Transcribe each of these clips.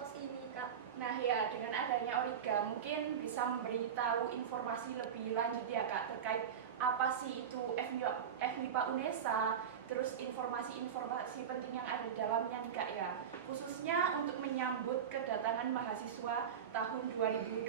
Talks ini, Kak? Nah ya, dengan adanya Origa mungkin bisa memberitahu informasi lebih lanjut ya Kak terkait apa sih itu FMIPA UNESA, terus informasi-informasi penting yang ada dalamnya nih Kak ya, khususnya untuk menyambut kedatangan mahasiswa tahun 2021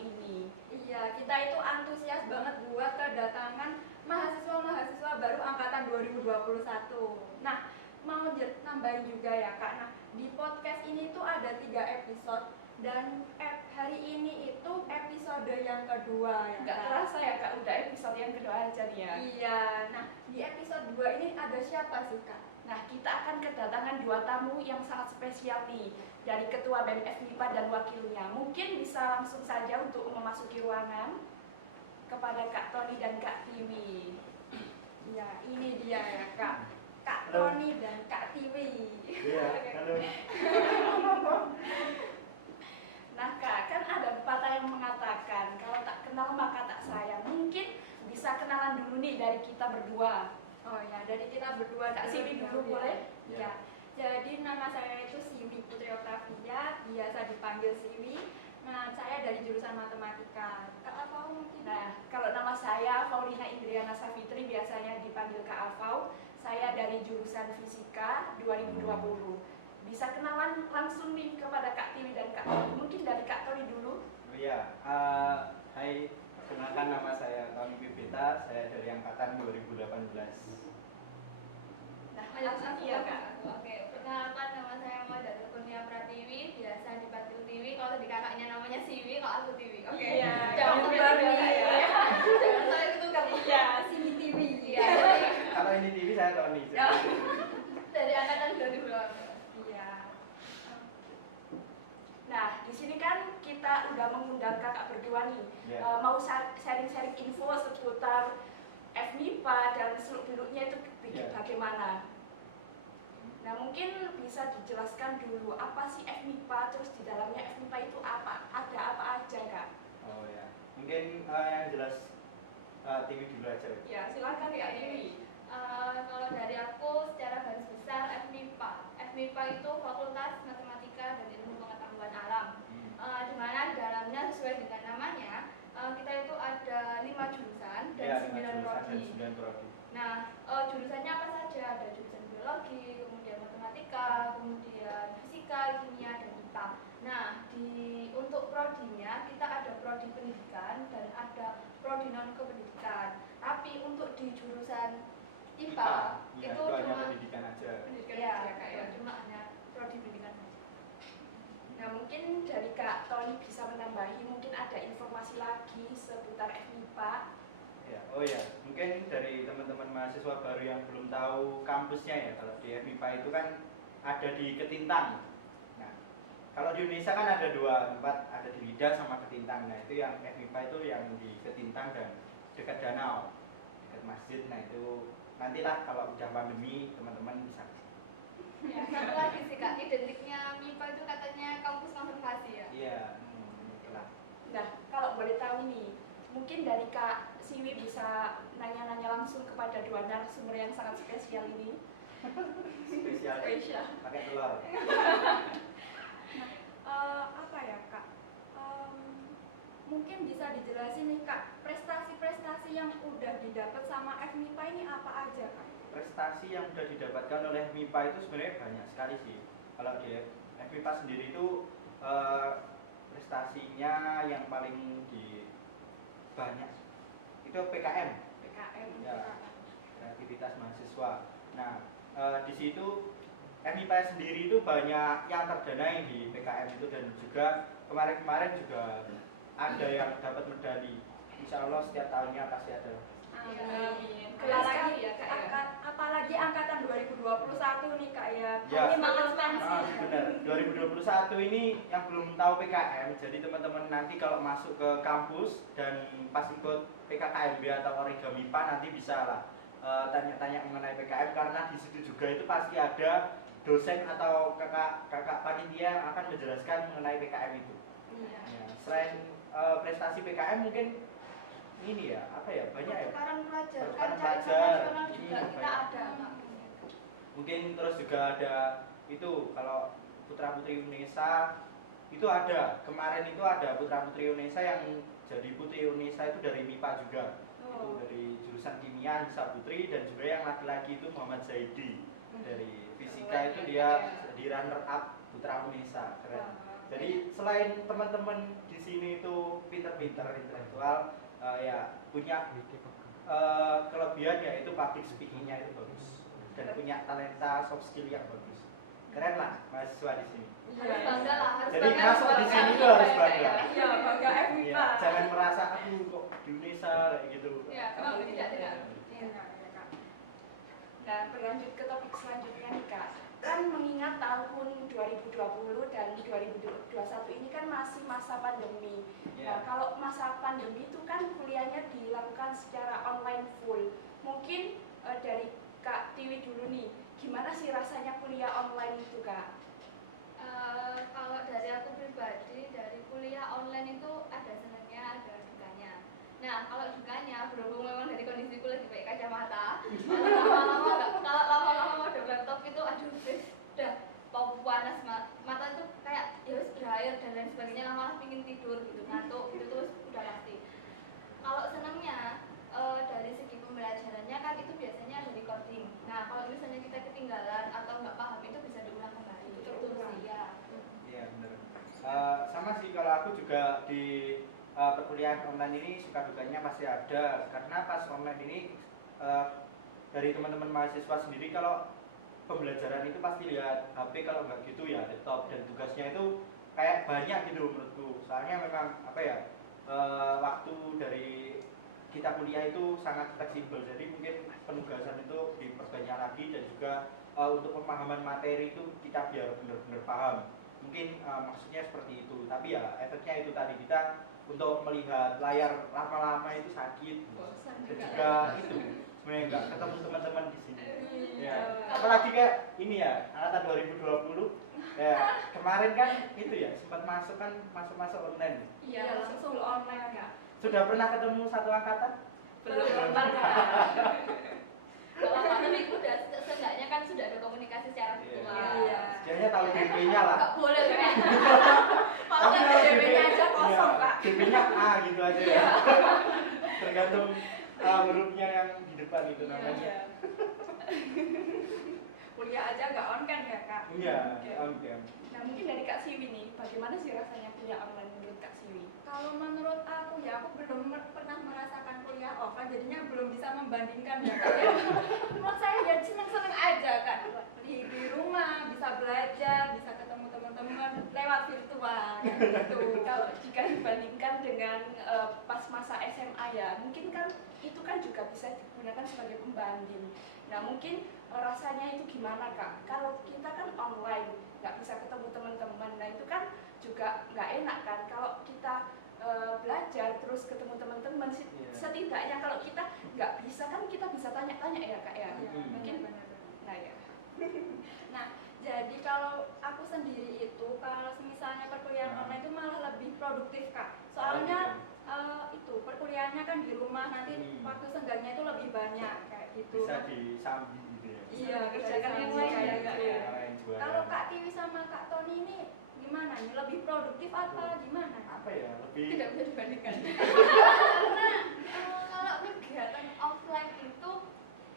ini. Iya, kita itu antusias banget buat kedatangan mahasiswa-mahasiswa baru angkatan 2021. Nah, mau nambahin juga ya Kak, nah di podcast ini tuh ada 3 episode dan hari ini itu episode yang kedua ya. Nggak terasa ya Kak, udah episode yang kedua aja nih ya. Iya, nah di episode 2 ini ada siapa sih Kak? Nah, kita akan kedatangan 2 tamu yang sangat spesial nih dari Ketua BEM FMIPA dan wakilnya. Mungkin bisa langsung saja untuk memasuki ruangan kepada Kak Tony dan Kak Tiwi. Ya, ini dia ya Kak. Kak Halo. Tony dan Kak Tiwi. Iya, halo. Nah Kak, kan ada pepatah yang mengatakan kalau tak kenal maka tak sayang. Mungkin bisa kenalan dulu nih dari kita berdua. Oh ya, dari kita berdua Kak Siwi dulu boleh? Ya. Jadi nama saya itu Siwi Putri Octavia, biasa dipanggil Siwi. Nah, saya dari jurusan matematika. Kak Afau mungkin? Nah, kalau nama saya Faulina Indriana Safitri, biasanya dipanggil Kak Afau. Saya dari jurusan Fisika 2020. Bisa kenalan langsung nih kepada Kak Tiwi dan Kak Tony. Mungkin dari Kak Tony dulu. Oh iya, hai, perkenalkan nama saya Tony Pipita, saya dari angkatan 2018. Nah, Langsung iya ya Kak. Oke, perkenalkan nama saya Mada Kurnia Pratiwi, biasa dipanggil Tiwi. Kalau di kakaknya namanya Siwi, kalau aku Tiwi. Oke. Iya, Jangan gitu sampai ya, Kak, ya. Jangan sampai ketukar. Iya. Siwi Tiwi. Iya. jadi Kalau ini TV saya Tony. Ya. Dari angkatan 2018. Iya. Nah, di sini kan kita udah mengundang kakak berdua nih. Iya. Mau sharing-sharing info seputar FMIPA dan seluk-beluknya itu Iya. bagaimana. Nah, mungkin bisa dijelaskan dulu apa sih FMIPA, terus di dalamnya FMIPA itu apa? Ada apa aja, Kak? Oh ya, mungkin yang jelas TV dulu aja. Ya, silakan Kak Tiwi. Kalau dari aku secara garis besar FMIPA. FMIPA itu Fakultas Matematika dan Ilmu Pengetahuan Alam. Di mana di dalamnya sesuai dengan namanya kita itu ada 5 jurusan dan Iya, 9 jurusan dan prodi. 9 prodi. Nah, jurusannya apa saja? Ada jurusan biologi, kemudian matematika, kemudian fisika, kimia, dan IPA. Nah, untuk prodinya kita ada prodi pendidikan dan ada prodi non kependidikan. Tapi untuk di jurusan IPA ya, itu hanya cuma pendidikan aja. pendidikan Iya, saja, Kak, ya. iya. Cuma hanya prodi pendidikan saja. Nah, mungkin dari Kak Tony bisa menambahi, mungkin ada informasi lagi seputar FMIPA. Ya, oh ya, mungkin dari teman-teman mahasiswa baru yang belum tahu kampusnya ya, kalau di FMIPA itu kan ada di Ketintang. Nah, kalau di Indonesia kan ada 2 tempat, ada di Lidah sama Ketintang. Nah, itu yang FMIPA itu yang di Ketintang dan dekat danau, dekat masjid. Nah, itu nantilah kalau udah pandemi teman-teman bisa. Ya, satu lagi sih Kak, identiknya MIPA itu katanya kampus konservasi ya. Iya, itulah. Nah, kalau boleh tahu nih, mungkin dari Kak Siwi bisa nanya-nanya langsung kepada 2 narasumber yang sangat spesial ini. Spesial. Pakai telur. Apa ya Kak? Mungkin bisa dijelasin nih Kak, prestasi-prestasi yang udah didapat sama FMIPA ini apa aja Kak? Prestasi yang sudah didapatkan oleh MIPA itu sebenarnya banyak sekali sih. Kalau di FMIPA sendiri itu prestasinya yang paling banyak itu PKM. PKM. Ya, aktivitas mahasiswa. Nah, di situ FMIPA sendiri itu banyak yang terdanai di PKM itu, dan juga kemarin-kemarin juga ada yang dapat medali. Insya Allah setiap tahunnya pasti ada. Amin. Apalagi, Ya, Kak, ya. apalagi angkatan 2021 nih Kak ya. Ya. Ini mengekspansi. Benar. 2021 ini yang belum tahu PKM, jadi teman-teman nanti kalau masuk ke kampus dan pas ikut PKKMB atau Origa MIPA nanti bisa lah tanya-tanya mengenai PKM, karena di situ juga itu pasti ada dosen atau kakak panitia yang akan menjelaskan mengenai PKM itu. Iya. Ya, selain prestasi PKM mungkin ini ya, apa ya, banyak ya. Pertukaran pelajar, Pertukaran kan pelajar. nasional juga Iya, kita banyak. ada. Kak. Mungkin terus juga ada itu, kalau Putra Putri Unesa itu ada, kemarin itu ada Putra Putri Unesa yang jadi Putri Unesa itu dari MIPA juga. Itu dari jurusan kimia Nisa Putri, dan juga yang laki-laki itu Muhammad Zaidi dari fisika itu dia jadi runner up Putra Unesa. Keren. Jadi selain teman-teman di sini itu pinter-pinter intelektual, ya punya kelebihan yaitu public speakingnya itu bagus dan punya talenta soft skill yang bagus. Keren lah mahasiswa di sini. Harus bangga lah, harus Jadi bangga. masuk di sini tuh harus bangga. Iya, bangga Ya, FMIPA. jangan merasa aku kok di Indonesia kayak gitu. Ya, memang tidak. Iya, Kak. Nah, berlanjut ke topik selanjutnya nih Kak. Kan mengingat tahun 2020 dan 2021 ini kan masih masa pandemi. Nah, Ya. kalau masa pandemi itu kan kuliahnya dilakukan secara online full. Mungkin dari Kak Tiwi dulu nih, gimana sih rasanya kuliah online itu Kak? Kalau dari aku pribadi, dari kuliah online itu ada senangnya, ada dukanya. Nah, kalau dukanya berhubung memang dari kondisiku lagi pakai kacamata, kalau lama-lama udah laptop itu aduh wis udah panas mata itu kayak ya wis berair dan lain sebagainya, lama-lama pingin tidur gitu, ngantuk gitu terus udah pasti. Kalau senangnya dari segi pembelajarannya kan itu biasanya ada recording. Nah, kalau misalnya kita ketinggalan atau nggak paham itu bisa diulang kembali. Itu sih ya. Iya benar. Sama sih kalau aku juga di perkuliahan online ini suka dukanya masih ada, karena pas online ini dari teman-teman mahasiswa sendiri kalau pembelajaran itu pasti lihat HP, kalau nggak gitu ya laptop, dan tugasnya itu kayak banyak gitu menurutku. Soalnya memang apa ya, waktu dari kita kuliah itu sangat fleksibel, jadi mungkin penugasan itu diperbanyak lagi, dan juga untuk pemahaman materi itu kita biar benar-benar paham. Mungkin maksudnya seperti itu, tapi ya efeknya itu tadi, kita untuk melihat layar lama-lama itu sakit, Bosan dan juga. juga itu sebenarnya nggak ketemu teman-teman di sini. Ya, apalagi kayak ini ya, angkatan 2020 ya, kemarin kan itu ya sempat masuk online. Iya, langsung online Kak. Sudah pernah ketemu satu angkatan? Belum Kalau tapi udah seenggaknya kan sudah ada komunikasi secara virtual. Iya. Setidaknya tahu DP-nya lah. Nggak boleh kan? Malah kan kalau DP-nya aja kosong, Kak. DP-nya A gitu aja ya. Tergantung hurufnya yang di depan itu namanya. Iya. Kuliah aja nggak on kan ya, Kak? Iya, Oke. oke. Nah, mungkin dari Kak Siwi nih, bagaimana sih rasanya kuliah online menurut Kak Siwi? Kalau menurut aku ya, aku belum pernah merasakan kuliah offline, jadinya belum bisa membandingkan ya, Kak. Ya, menurut saya ya seneng-seneng aja, Kak. Di rumah bisa belajar, bisa ketemu teman-teman lewat virtual gitu. Kalau jika dibandingkan dengan pas masa SMA ya, mungkin kan itu kan juga bisa digunakan sebagai pembanding. Nah, mungkin rasanya itu gimana Kak? Kalau kita kan online, nggak bisa ketemu teman-teman, nah itu kan juga nggak enak kan. Kalau kita belajar terus ketemu teman-teman, Iya. setidaknya kalau kita nggak bisa kan kita bisa tanya-tanya ya Kak ya. Iya, Mungkin, benar-benar. nah ya. Nah, jadi kalau aku sendiri itu, kalau misalnya perkuliahan Nah. online itu malah lebih produktif, Kak. Soalnya itu perkuliahannya kan di rumah, nanti waktu senggangnya itu lebih banyak kayak gitu. Bisa disambi gitu ya. Iya, Kerjakan yang lain ya, Kak, ya. Lain jualan. Kalau Kak Tiwi sama Kak Tony ini gimana nih? Lebih produktif apa gimana? apa ya, lebih Tidak bisa dibandingkan. Karena kalau kegiatan offline itu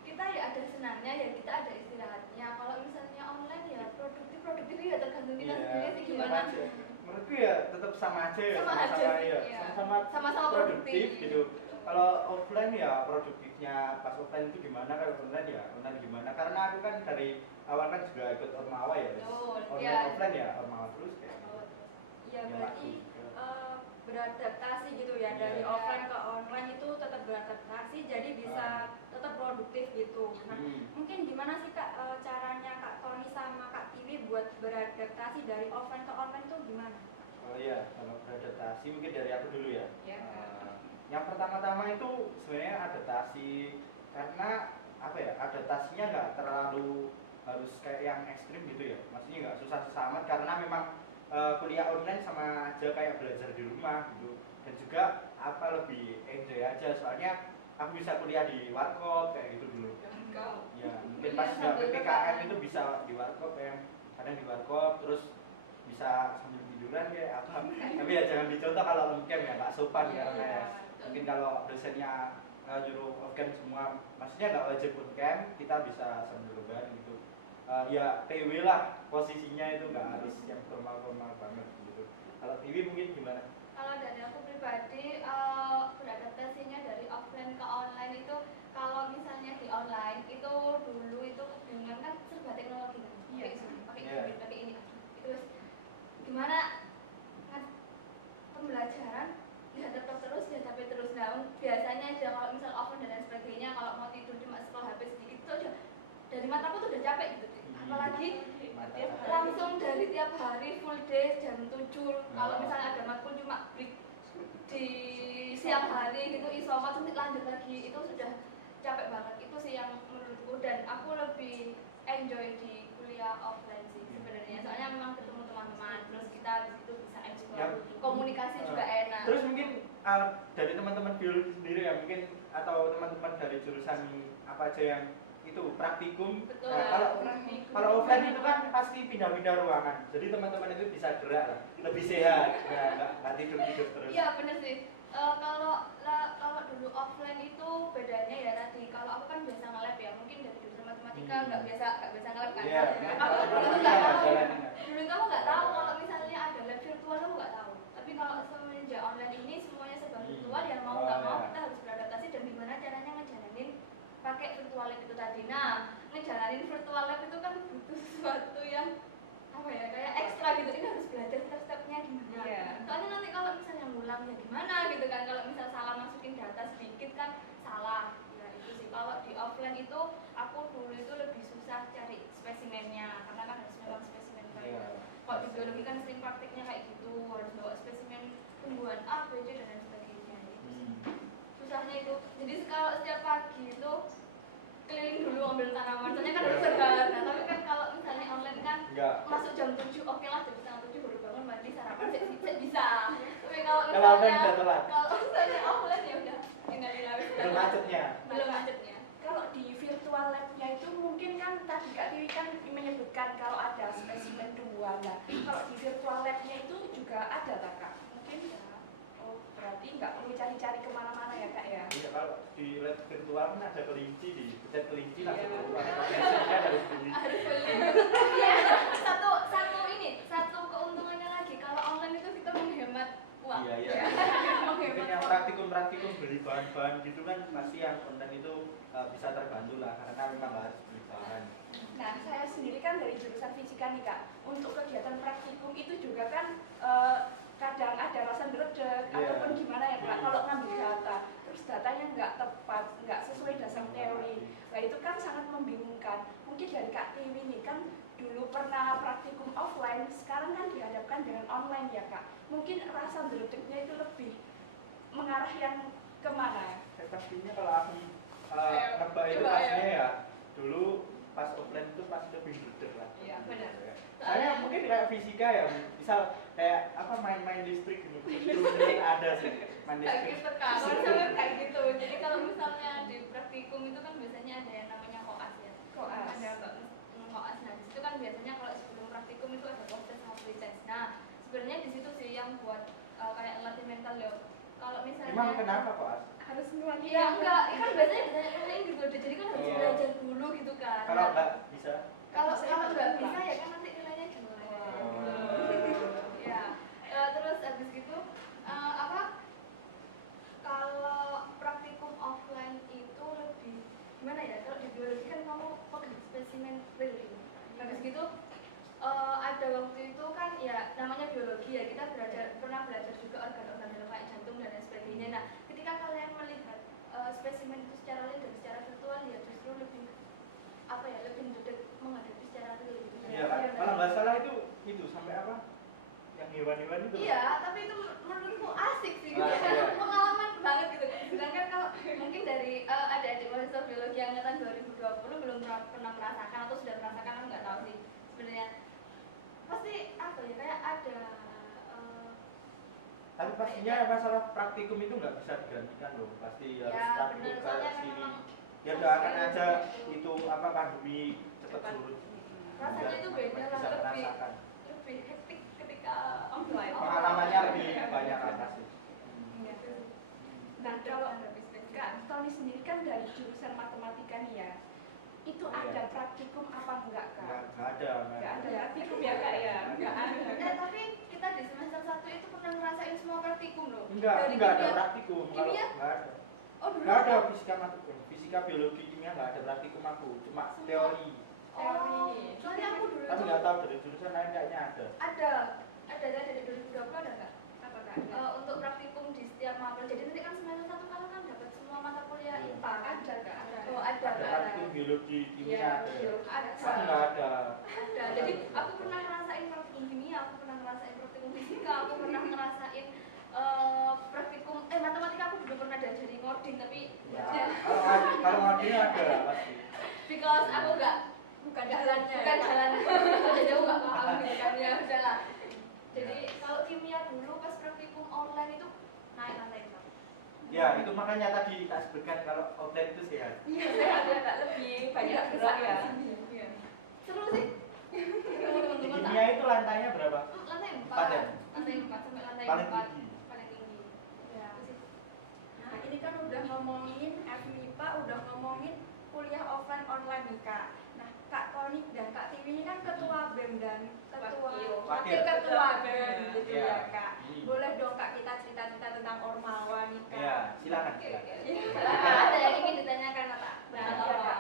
kita ya ada senangnya ya, kita ada istirahatnya. Kalau misalnya online ya produktif ya tergantung kita Iya, sendiri sih sama gimana. aja. Menurutku ya tetap sama aja ya, Sama aja sih, ya, iya. sama-sama produktif produktif. gitu. Kalau offline ya produktifnya pas offline itu gimana, kalau online ya online gimana. Karena aku kan dari awal kan juga ikut Ormawa ya. Betul, Online iya. offline ya Ormawa terus kayak. Iya, Ya, berarti laku. beradaptasi gitu ya, Iya. dari offline ke online itu tetap beradaptasi, jadi bisa tetap produktif gitu. Nah, mungkin gimana sih Kak caranya Kak Tony sama Kak Tiwi buat beradaptasi dari offline ke online itu gimana? Oh iya, kalau beradaptasi mungkin dari aku dulu ya. Iya, Yang pertama-tama itu sebenarnya adaptasi, karena apa ya, adaptasinya nggak terlalu harus kayak yang ekstrim gitu ya. Maksudnya nggak susah-susah amat, karena memang kuliah online sama aja kayak belajar di rumah gitu. Dan juga apa, lebih enjoy aja, soalnya aku bisa kuliah di warkop kayak gitu dulu. Ya, mungkin pas nggak PPKM itu bisa di warkop ya, kadang di warkop, terus bisa sambil tiduran kayak apa. Tapi ya jangan dicontoh kalau on-cam ya, nggak sopan Iya, karena ya. Mungkin kalau dosennya nyuruh off-cam semua, maksudnya nggak wajib on-cam, kita bisa sambil rebahan gitu. Ya TW lah posisinya, itu nggak harus yang formal-formal banget gitu. Kalau TV mungkin gimana? Kalau dari aku pribadi, beradaptasinya dari offline ke online itu, kalau misalnya di online itu dulu itu dengan kan serba teknologi kan, Iya. pakai Iya. Zoom, pakai ini, itu gimana kan pembelajaran lihat laptop terus, lihat HP terus. Nah, biasanya aja kalau misal offline dan lain sebagainya, kalau mau tidur cuma scroll HP sedikit itu aja dari mataku tuh udah capek gitu. Apalagi Tiap hari. langsung dari tiap hari full day jam 7. Kalau misalnya ada matkul cuma break di siang hari gitu, isomat nanti lanjut lagi, itu sudah capek banget. Itu sih yang menurutku, dan aku lebih enjoy di kuliah offline sih sebenarnya. Soalnya memang ketemu teman-teman, terus kita di situ bisa explore, Ya. komunikasi juga enak. Terus mungkin dari teman-teman biologi sendiri ya, mungkin atau teman-teman dari jurusan apa aja yang itu praktikum. Betul. Nah, Praktikum. kalau offline itu kan pasti pindah-pindah ruangan, jadi teman-teman itu bisa gerak lah, lebih sehat, nggak tidur-tidur terus. Iya bener sih. Kalau dulu offline itu bedanya ya tadi, kalau aku kan biasa nge-lab ya, mungkin dari jurusan matematika nggak biasa nge-lab kan. Iya. Aku dulu tuh nggak Iya, tahu. jalannya. Dulu itu aku nggak tahu kalau misalnya ada lab virtual, aku nggak tahu. Tapi kalau semenjak online ini semuanya serba virtual, ya mau nggak mau iya. kita harus beradaptasi, dan gimana caranya ngejalanin pakai virtual lab itu tadi. Nah, ngejalanin virtual lab itu kan butuh sesuatu yang apa ya, kayak ekstra gitu. Ini harus belajar step-stepnya gimana. Iya. Soalnya nanti kalau misalnya ngulang ya gimana gitu kan, kalau misal salah masukin data sedikit kan salah. Ya itu sih, kalau di offline itu aku dulu itu lebih susah cari spesimennya, karena kan harus memang spesimen Iya. banyak. Kalau di biologi kan sering praktiknya kayak gitu, harus bawa spesimen tumbuhan A, B, C dan lain sebagainya. Susahnya itu. Jadi kalau setiap pagi itu keliling dulu ambil tanaman, soalnya kan harus segar. Nah, tapi kan kalau misalnya online kan Enggak. masuk jam 7, oke lah jam setengah 7 baru bangun mandi sarapan, saya bisa. Tapi kalau Kalau online misalnya udah telat. kalau misalnya offline ya udah innalillahi. Belum macetnya. Belum macetnya. Kalau di virtual lab-nya itu mungkin kan tadi Kak Tiwi kan menyebutkan kalau ada spesimen 2. Nah, kalau di virtual lab-nya itu juga ada tak Kak? Mungkin ya. Oh, berarti nggak perlu cari-cari kemana-mana ya Kak ya? Iya, kalau di lab virtual kan ada kelinci, di pencet kelinci langsung Iya. keluar. Biasanya harus beli. Harus beli. Iya. Satu keuntungannya lagi, kalau online itu kita menghemat uang. Iya, iya. Mungkin Menghemat yang uang. praktikum beli bahan-bahan gitu kan pasti yang online itu bisa terbantu lah, karena memang nggak harus beli bahan. Nah, saya sendiri kan dari jurusan fisika nih Kak. Untuk kegiatan praktikum itu juga kan kadang ada rasa ngeredek ataupun gimana ya Kak, kalau ngambil data, terus datanya nggak tepat, nggak sesuai dasar teori. Nah itu kan sangat membingungkan. Mungkin dari Kak Tiwi ini kan dulu pernah praktikum offline, sekarang kan dihadapkan dengan online ya Kak. Mungkin rasa ngeredeknya itu lebih mengarah yang kemana? Pastinya kalau aku nebak itu coba, pastinya ya dulu pas offline itu pasti lebih gede lah. Iya, benar. Soalnya mungkin kayak fisika ya, misal kayak apa main listrik gitu. Itu mungkin ada sih main Kayak listrik. gitu kan, misalnya kayak gitu. Jadi kalau misalnya di praktikum itu kan biasanya ada yang namanya koas ya. Koas. Ada koas. Nah di situ kan biasanya kalau sebelum praktikum itu ada proses sama pretest. Nah sebenarnya di situ sih yang buat kayak latih mental ya. Kalau misalnya Emang kenapa kok As? Harus ngulangi Iya enggak, kan biasanya ditanya gitu loh. Jadi kan harus Oh. belajar dulu gitu kan. Kalau Nah, nggak bisa? kalau Saya nggak lupa. bisa ya kan nanti nilainya jelek. Oh. Ya, terus habis gitu apa? Kalau praktikum offline itu lebih gimana ya? Kalau di biologi kan kamu pegang spesimen real gitu. Habis gitu ada waktu itu kan ya namanya biologi ya, kita pernah belajar juga organ-organ dalam kayak jantung dan lain sebagainya. Nah, ketika kalian melihat spesimen itu secara real dan secara virtual ya justru lebih apa ya, lebih menghadapi secara real gitu. Iya kan? Kalau nggak salah itu sampai apa? Yang hewan-hewan itu. Iya, tapi itu menurutku asik sih gitu. Ah, iya. Pengalaman banget gitu. Sedangkan kalau mungkin dari adik-adik mahasiswa biologi angkatan 2020 belum pernah merasakan atau sudah merasakan, aku nggak tahu sih sebenarnya. Pasti apa ya, kayak ada Tapi pastinya masalah praktikum itu nggak bisa digantikan loh. Pasti harus ya praktikum benar, ke soalnya sini. memang Ya doakan aja itu apa pandemi cepat surut. rasanya itu beda lah, Bisa lebih merasakan. hektik matematika online. Pengalamannya lebih banyak atas sih. Iya. Nah, kalau Kak Tony sendiri kan dari jurusan matematika nih ya, itu Iya. ada praktikum apa enggak Kak? Nggak ada. Enggak ada praktikum ya Kak ya? Enggak ada. Tapi kita di semester 1 itu pernah ngerasain semua praktikum loh. Enggak Dari ada kimia- praktikum. Kalau kimia? nggak ada. Oh, dulu Nggak ada fisika, biologi, kimia nggak ada praktikum aku, cuma Semua. teori. Oh, soalnya aku dulu Tapi itu nggak tahu dari jurusan lain kayaknya ada. ada dari 2020 ada nggak? Apa Kak? Untuk praktikum di setiap mapel. Jadi nanti kan semester 1 kalian kan dapat semua mata kuliah Iya. IPA kan? Ada Kak? Oh, ada. Ada praktikum biologi, kimia Iya, ada. biologi. Ada. Aku nggak ada. Ada. Jadi aku pernah ngerasain praktikum kimia, aku pernah ngerasain praktikum fisika, aku pernah ngerasain praktikum matematika aku belum pernah diajari ngoding tapi Ya, ya, kalau ngoding ada pasti. because aku nggak bukan jalannya. bukan jalan jadi aku nggak paham gitu kan ya udahlah. Jadi kalau kimia dulu pas praktikum online itu naik lantai berapa? Ya, itu makanya tadi tak sebutkan kalau outlet itu sehat. Iya, sehat ya Kak, lebih banyak gerak ya. Iya. Seru sih. Ketemu Di teman-teman tak? kimia itu lantainya berapa? Lantai 4. Empat ya? Lantai 4 sampai lantai Paling 4. tinggi. Paling tinggi. Ya. Itu sih. Nah, ini kan udah ngomongin FMIPA, udah ngomongin kuliah offline online nih Kak. Nah, Kak Tony dan Kak Tiwi ini kan ketua BEM dan ketua Wakil. wakil ketua BEM gitu Iya. ya Kak. Ini. Boleh dong Kak kita cerita-cerita tentang Ormawa nih Kak. Ya, silakan. Oke, silakan. oke. Ada yang ingin ditanyakan apa? Nah, Kalau iya, apa? Kak.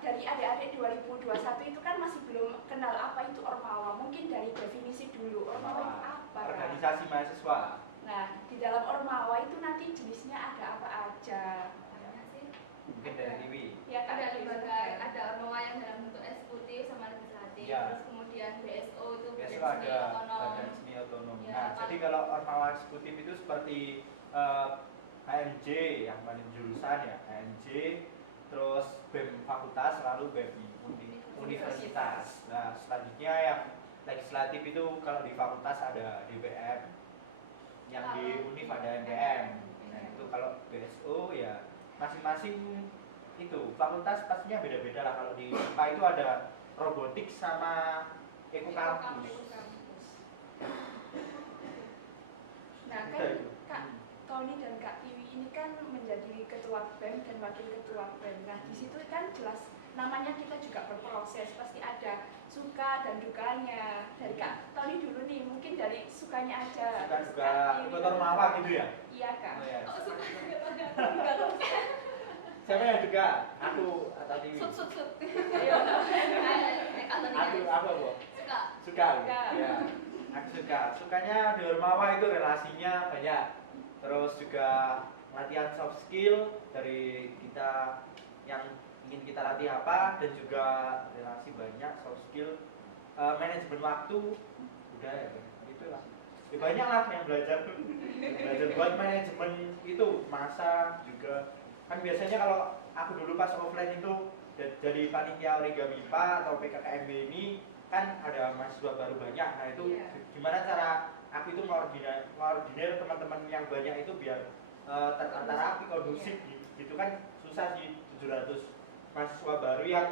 Dari adik-adik 2021 itu kan masih belum kenal apa itu Ormawa. Mungkin dari definisi dulu, Ormawa itu apa Kak? Organisasi mahasiswa. Nah, di dalam Ormawa itu nanti jenisnya ada apa aja? Banyak sih. Mungkin dari TV. Ya Kak, Ada dari lembaga, mana? ada ormawa yang dalam bentuk eksekutif sama legislatif. Ya. Terus kemudian BSO itu Besok badan seni ada otonom. badan seni otonom. Ya, Nah, paling- jadi kalau ormawa eksekutif itu seperti HMJ yang paling jurusan ya, HMJ, terus BEM fakultas, lalu BEM universitas. Nah, selanjutnya yang legislatif itu kalau di fakultas ada DPM, yang di univ ada MPM. Nah, itu kalau BSO ya masing-masing itu fakultas pastinya beda-beda lah. Kalau di IPA itu ada robotik sama ekokampus. Nah, Udah kan itu. Kak Tony dan Kak Tiwi ini kan menjadi ketua BEM dan wakil ketua BEM. Nah, di situ kan jelas namanya kita juga berproses, pasti ada suka dan dukanya. Dari Kak Tony dulu nih, mungkin dari sukanya aja. Suka Terus juga Kak Tiwi ikut dan- ormawa gitu ya? Iya Kak. Oh, ya. Oh, suka Siapa yang juga? Aku atau Tiwi? sut. Ayo. Aku apa bu? Suka. Suka. Suka. Ya. Aku suka. Sukanya di ormawa itu relasinya banyak. Terus juga latihan soft skill dari kita yang ingin kita latih apa, dan juga relasi banyak soft skill, manajemen waktu, udah ya itulah. Ya, banyak lah yang belajar buat manajemen itu masa juga. Kan biasanya kalau aku dulu pas offline itu jadi panitia origami IPA atau PKKMB ini kan ada mahasiswa baru banyak. Nah itu Iya. gimana cara aku itu mengordinir teman-teman yang banyak itu biar tertata rapi, kondusif gitu kan susah sih. 700 mahasiswa baru yang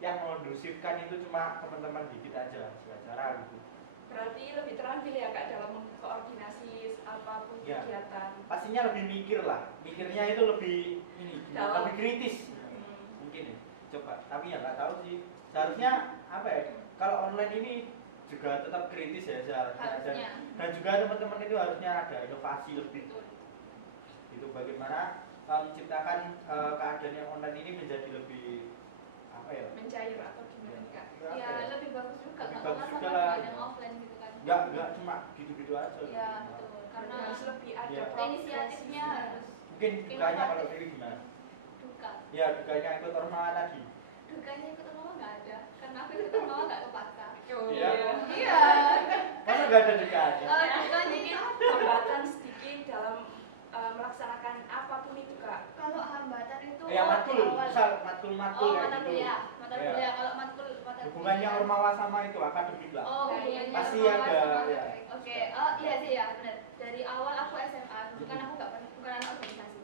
mengkondusifkan itu cuma teman-teman dikit aja secara gitu. Berarti lebih terampil ya Kak dalam koordinasi apapun Ya. kegiatan. Pastinya lebih mikir lah, mikirnya itu lebih Dalam. lebih kritis mungkin ya. Coba, tapi ya nggak tahu sih. Seharusnya apa ya? Kalau online ini juga tetap kritis ya seharusnya. Harusnya. Dan juga teman-teman itu harusnya ada inovasi lebih. Betul. Itu bagaimana menciptakan keadaan yang online ini menjadi lebih apa ya? Mencair atau gimana Kak? Apa Ya, ya? lebih bagus juga Lebih kalau bagus sama juga lah. dengan yang offline gitu kan. Nggak cuma gitu-gitu aja. Iya, betul. Karena Karena harus lebih ada Iya. progres. inisiatifnya harus Mungkin dukanya kalau Dewi gimana? duka. Ya dukanya ikut ormawa tadi. Dukanya ikut ormawa nggak ada, karena aku ikut ormawa nggak kepaksa. Oh, Iya. Iya. Masa nggak ada dukanya? Dukanya Hambatan sedikit dalam melaksanakan apapun itu Kak. kalau hambatan itu Ya matkul, di awal. misal matkul Oh, kayak mata gitu. kuliah, mata Iya. kuliah. Kalau matkul mata Hubungannya kuliah. ormawa sama itu akademik lah. Oh, Nah, hubungannya pasti ormawa ada, sama- ya. Oke, oh iya sih ya benar. Dari awal aku SMA, dulu kan aku nggak pernah bukan anak organisasi.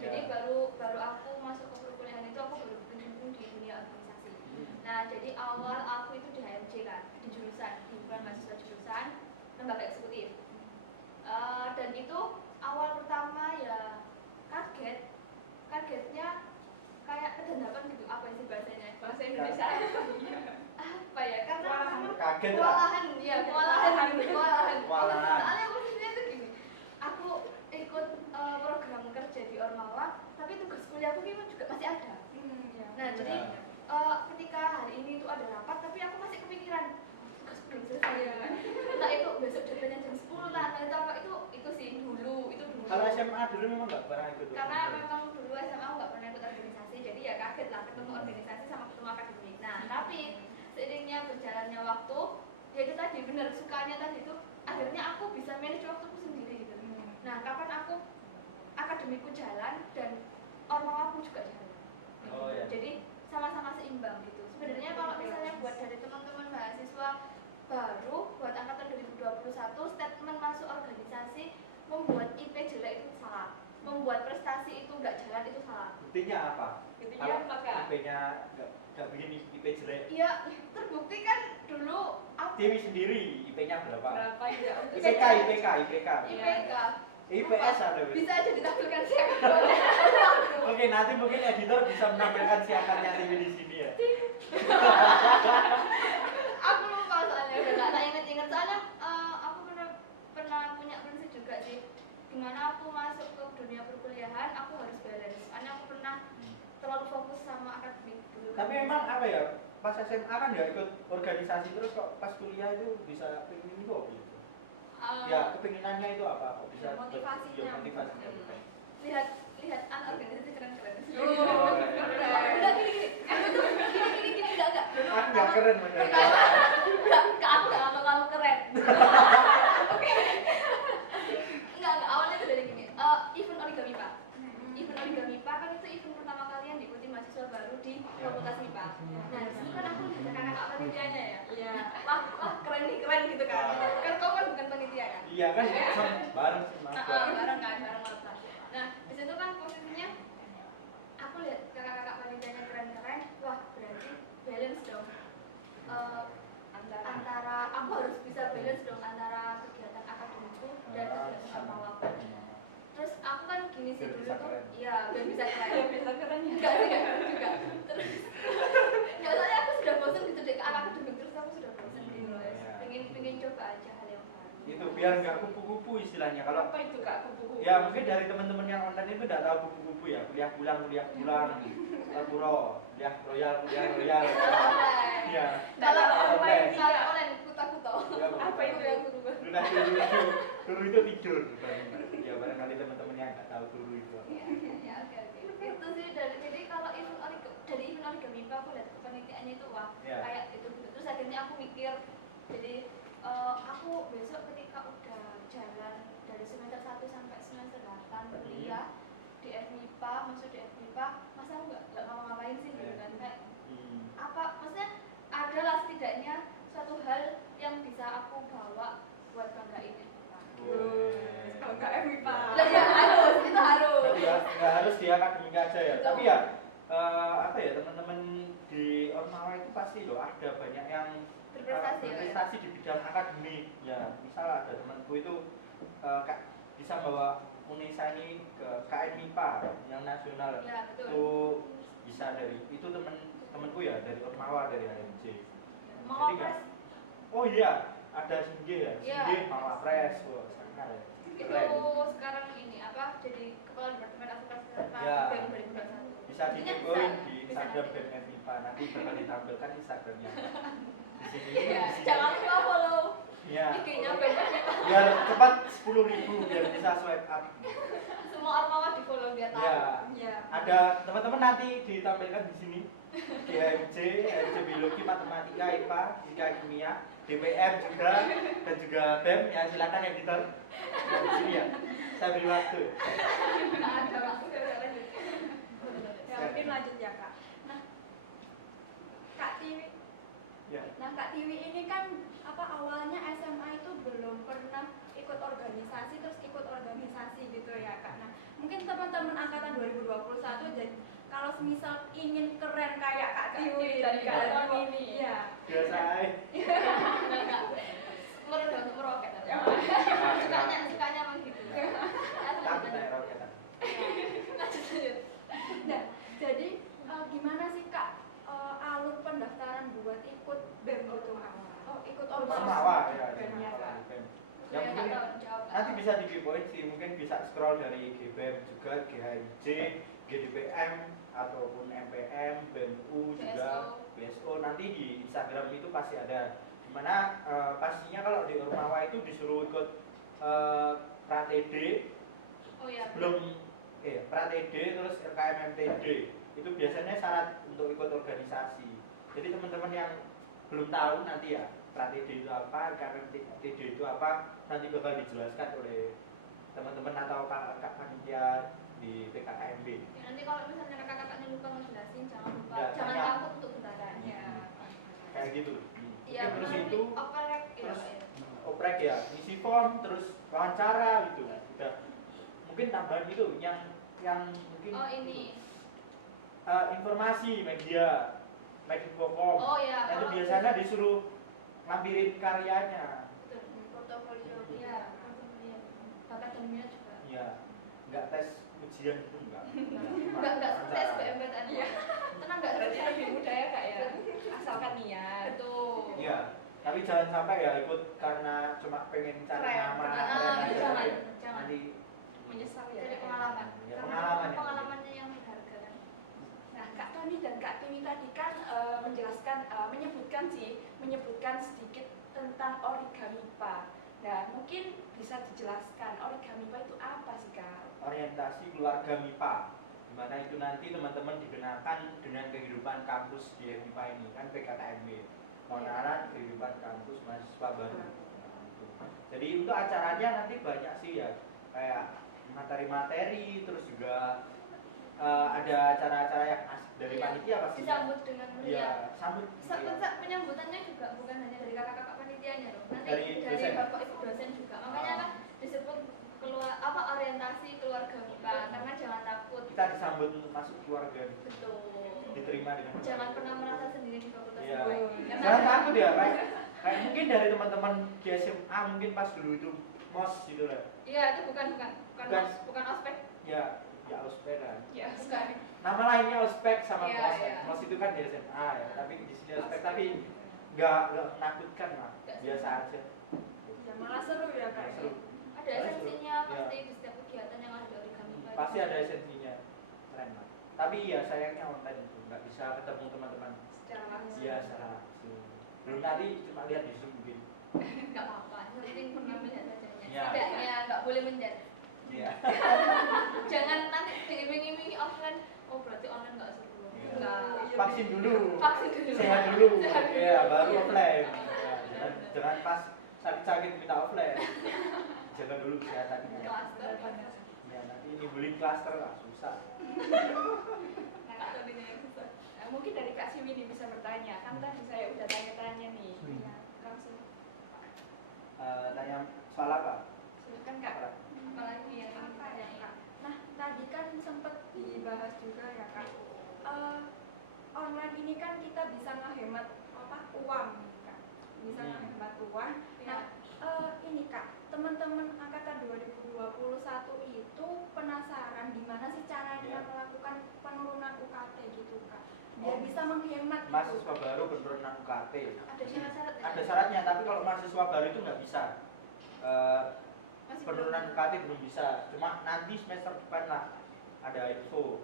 Jadi Ya. baru aku masuk ke perkuliahan itu aku baru berkecimpung di dunia organisasi. Hmm. Nah, jadi awal aku itu di HMJ kan, di jurusan, di himpunan mahasiswa jurusan lembaga eksekutif. Dan itu awal pertama ya kagetnya kayak kedendapan gitu, apa sih bahasanya? Bahasa Indonesia apa ya? Karena memang Kaget lah. kewalahan. Kewalahan. Soalnya posisinya tuh gini, aku ikut program kerja di Ormawa, tapi tugas kuliahku itu juga masih ada. Nah, jadi ketika hari ini itu ada rapat, tapi aku masih kepikiran tugas belum selesai. Entah itu besok deadline jam 10 lah, entah itu apa itu sih dulu. Kalau SMA dulu memang nggak pernah ikut. Karena memang dulu SMA aku nggak pernah ikut organisasi, jadi ya kaget lah ketemu organisasi sama ketemu akademik. Nah, tapi seiringnya berjalannya waktu, ya itu tadi benar sukanya tadi itu akhirnya aku bisa manage waktuku sendiri gitu. Nah, kapan aku akademikku jalan dan ormawaku juga jalan. Oh, ya. Jadi sama-sama seimbang gitu. Sebenarnya kalau misalnya buat dari teman-teman mahasiswa baru buat angkatan 2021 statement masuk organisasi membuat IP jelek itu salah, membuat prestasi itu nggak jalan itu salah. Buktinya apa? Buktinya apa, Kak? IP-nya nggak bikin IP jelek. Iya, terbukti kan dulu aku Tiwi sendiri IP-nya berapa? Berapa ya? IPK. IPK IPS ada. bisa aja ditampilkan siapa. Oke, nanti mungkin editor bisa menampilkan siakannya Tiwi di sini ya. Aku lupa soalnya udah nggak tak inget-inget soalnya aku pernah punya prinsip juga sih gimana aku masuk ke dunia perkuliahan aku harus balance soalnya aku pernah terlalu fokus sama akademik dulu. Tapi emang apa ya? Pas SMA kan nggak ikut organisasi terus kok pas kuliah itu bisa pengen itu apa gitu? Ya kepinginannya itu apa? Kok bisa Motivasinya. motivasinya. lihat anak organisasi keren-keren. Oh, Udah gini enggak. Aku nggak keren bener. Enggak, aku enggak nganggap kamu keren. Oke. Enggak, awalnya itu dari gini. Event origami Pak. Event origami Pak kan itu event pertama kali yang diikuti mahasiswa baru di Fakultas MIPA. Nah, di situ kan aku lihat kakak panitianya ya. Iya. Wah, keren gitu kan. Kan kamu kan bukan panitia kan? Iya kan bareng sama aku. Bareng mata. Nah, di situ kan posisinya aku lihat kakak-kakak panitianya keren-keren. Wah, berarti balance dong. Antara aku harus bisa balance dong antara kegiatan akademikku dan kegiatan ormawaku. Terus aku kan gini sih Biar dulu bisa tuh, keren. iya biar bisa keren. Bisa keren ya? Enggak juga. Terus enggak soalnya aku sudah bosan gitu deh ke akademik terus aku sudah bosan gitu. Iya. Pengen coba aja hal yang baru. Itu biar nggak kupu-kupu istilahnya. Kalau Apa itu, Kak, kupu-kupu? ya mungkin dari teman-teman yang online itu nggak tahu kupu-kupu ya. Kuliah pulang, puro, kuliah royal. Iya. Kalau Online. online kuta-kuta. Ya, Apa itu yang berubah? Dulu itu tidur. Ya barangkali teman-teman yang nggak tahu dulu itu. Ya, oke. Itu sih jadi kalau dari event origami Pak, aku lihat kepanitiaannya itu wah Ya. kayak itu gitu. Terus akhirnya aku mikir jadi aku besok ketika udah jalan dari semester 1 sampai semester 8 kuliah di FMIPA, masuk di FMIPA, masa aku nggak ngapa-ngapain sih gitu kan kayak apa maksudnya adalah setidaknya suatu hal yang bisa aku bawa buat banggain FMIPA. Bangga MIPA. Lah ya harus, itu harus. Tapi ya nggak harus di akademik aja ya. Betul. Tapi ya apa ya teman-teman di Ormawa itu pasti loh ada banyak yang berprestasi di bidang akademik. Ya misal ada temanku itu bisa bawa Unesa ini ke KN MIPA yang nasional. Ya, betul. Itu bisa dari itu temanku ya dari Ormawa dari HMJ. Mau Jadi nggak- Oh iya ada Singge ya. Iya. Singge Mawapres. Wah sangat ya. Itu Keren. sekarang ini apa jadi kepala departemen advokasi Ya. BEM 2021. Bisa Intinya dikepoin di bisa Instagram nanti. BEM MIPA nanti bakal ditampilkan Instagramnya di sini. Iya, jangan lupa follow Ya. IG-nya BEM MIPA. Biar cepat 10.000 biar bisa swipe up. Semua ormawa di follow biar tahu. Ya. Iya. Ada teman-teman nanti ditampilkan di sini di HMJ Biologi, Matematika, IPA, Fisika, Kimia, DPM juga dan juga BEM ya silakan editor. Nah, di sini ya. Saya beri waktu. Nggak ada waktu udah lanjut. Ya mungkin lanjut ya Kak. Nah, Kak Tiwi. Ya. Nah Kak Tiwi ini kan apa awalnya SMA itu belum pernah ikut organisasi terus ikut organisasi gitu ya Kak. Nah mungkin teman-teman angkatan 2021 kalau semisal ingin keren kayak Kak Tiwi dan Kak dan Tony ini. Iya. Biasa aja. meredam untuk meroket. Ya. Sukanya emang gitu. Takut naik roketan. Lanjut. Nah, jadi gimana sih Kak alur pendaftaran buat ikut BEM gitu Kak? Oh, ikut Ormawa ya. BEM-nya Kak. Yang Saya nggak mungkin tahu jawab. nanti bisa dikepoin sih, mungkin bisa scroll dari GBM juga, GHIJ, GDPM ataupun MPM, BMU juga, BSO. Nanti di Instagram itu pasti ada. Dimana pastinya kalau di Ormawa itu disuruh ikut pra-TD Oh iya. sebelum pra-TD terus RKMMTD. Itu biasanya syarat untuk ikut organisasi. Jadi teman-teman yang belum tahu nanti ya pra-TD itu apa, RKMMTD itu apa, nanti bakal dijelaskan oleh teman-teman atau kakak panitia di PKKMB. Ya, nanti kalau misalnya kakak-kakaknya lupa ngejelasin, jangan lupa, Ya, jangan tanya. takut untuk bentaran. Ya. Kayak gitu. Iya, Terus benar. itu Oprek, ya. terus oprek ya, ngisi form, terus wawancara gitu. Udah. Mungkin tambahan itu yang mungkin Oh ini. informasi media, Medinfocom. Oh ya. Nah, itu kalau- biasanya disuruh ngambilin karyanya. Betul, portofolio. Iya, portofolio. Bakat dan minat juga. Iya. Enggak tes ujian itu enggak. Enggak tes BMPTN. Iya. Tenang enggak Berarti tes. lebih mudah ya Kak ya. Asalkan niat. Betul. Iya. Tapi jangan sampai ya ikut karena cuma pengen cari Keren. nama Ah, keren aja. jangan, Nanti jangan. Menyesal ya. Jadi Kak, ya. pengalaman. Ya, Karena pengalaman ya. pengalamannya yang berharga kan. Nah, Kak Tony dan Kak Tiwi tadi kan menyebutkan sedikit tentang origami PA. Nah, mungkin bisa dijelaskan origami PA itu apa sih Kak? Orientasi keluarga MIPA, dimana itu nanti teman-teman dikenakan dengan kehidupan kampus di MIPA ini kan PKKMB, pengenalan kehidupan kampus mahasiswa baru. Nah, itu. Jadi untuk acaranya nanti banyak sih ya, kayak materi-materi, terus juga ada acara-acara yang asik dari Iya, panitia pasti. Disambut dengan Iya, meriah. sambut. Penyambutannya juga bukan hanya dari kakak-kakak panitianya loh. Nanti Dari dari dosen. bapak ibu dosen juga. Makanya kan disebut orientasi keluarga MIPA karena jangan takut. Kita disambut masuk keluarga, Betul. diterima dengan baik. Jangan pernah merasa sendiri di fakultas Iya. ini. Karena Jangan takut ya, kayak mungkin dari teman-teman di SMA mungkin pas dulu itu mos gitu lah. iya itu bukan bukan ospek. Ya ospek kan. Ya, Bukan. Nama lainnya ospek sama Iya, mos. iya. Mos itu kan di SMA ya, tapi di sini ospek tapi nggak menakutkan lah, biasa aja. Ya, malah seru ya Kak. Seru. Ada esensinya Iya. pasti di setiap kegiatan yang ada di origami MIPA. Pasti ada esensinya, keren lah. Tapi ya sayangnya online itu nggak bisa ketemu teman-teman. secara langsung. Iya secara langsung. Belum tadi cuma lihat di Zoom mungkin. Enggak apa-apa. Yang penting pernah melihat wajahnya. Iya. Setidaknya enggak boleh menjat. Iya. Jangan nanti diiming-imingi offline. Oh berarti online enggak seru. Iya. Enggak. Vaksin dulu. Vaksin dulu. Sehat dulu. Sehat dulu. Iya, baru offline. Ya, jangan pas sakit-sakit minta offline. Jaga dulu kesehatannya. Klaster. Ya, nanti nimbulin klaster lah, susah. Nah, Kak Tony yang susah. Nah, mungkin dari Kak Siwi ini bisa bertanya. Kan tadi saya udah tanya-tanya nih. Ya, langsung. Tanya soal apa? Silakan Kak. Apalagi yang ingin Apa ya ditanyain. Kak? Nah, tadi kan sempat dibahas juga ya Kak. Online ini kan kita bisa ngehemat uang nih, Kak. Bisa ngehemat uang. Nah, ini Kak, teman-teman angkatan 2021 itu penasaran gimana sih caranya Iya. melakukan penurunan UKT gitu Kak. Biar Oh. bisa menghemat gitu. Mahasiswa baru penurunan UKT. Ada syarat-syaratnya. Ada syaratnya, tapi kalau mahasiswa baru itu nggak bisa. Masih Penurunan belum. UKT belum bisa. Cuma nanti semester depan lah ada info.